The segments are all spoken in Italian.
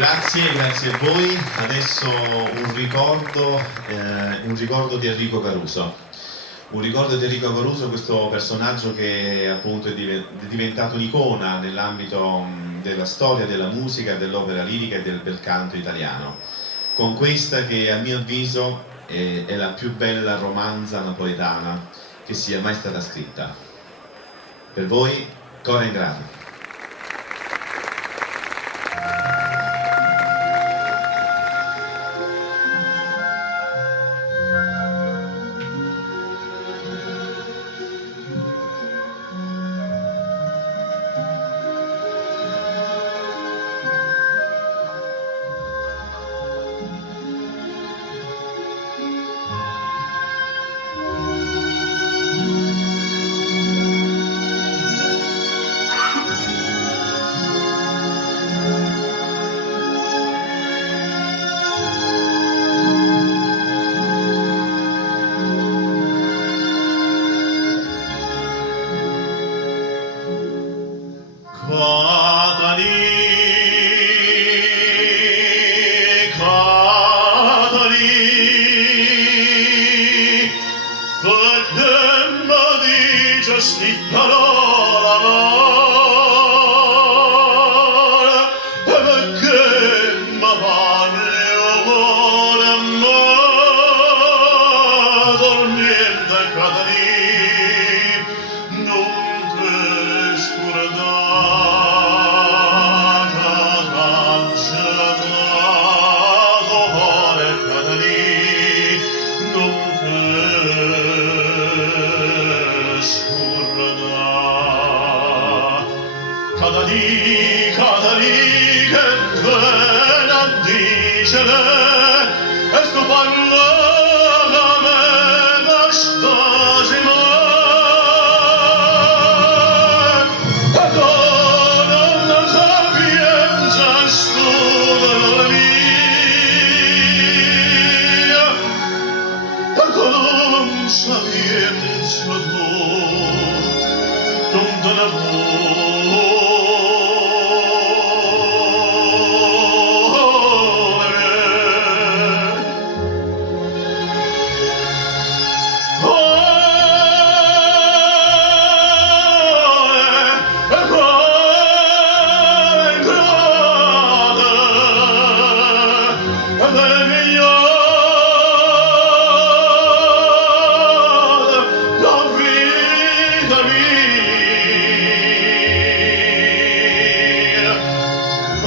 Grazie a voi. Adesso un ricordo di Enrico Caruso. Un ricordo di Enrico Caruso, questo personaggio che appunto è diventato un'icona nell'ambito della storia della musica, dell'opera lirica e del bel canto italiano. Con questa che a mio avviso è la più bella romanza napoletana che sia mai stata scritta. Per voi, Cora Ingrata.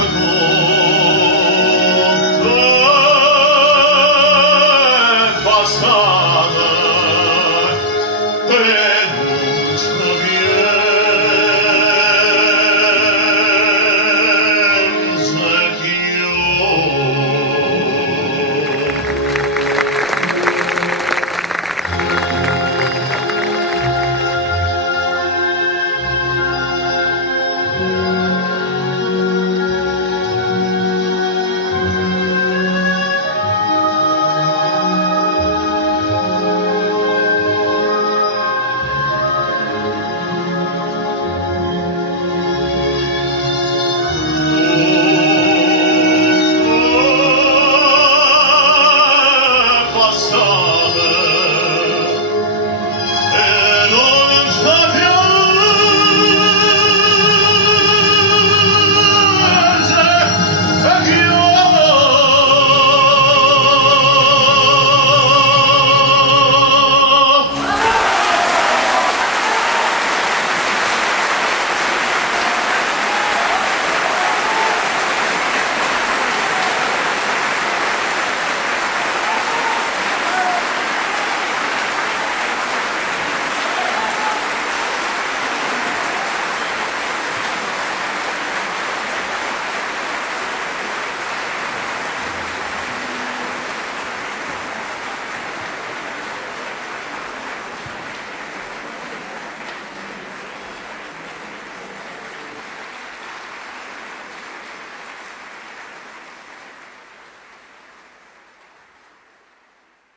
Por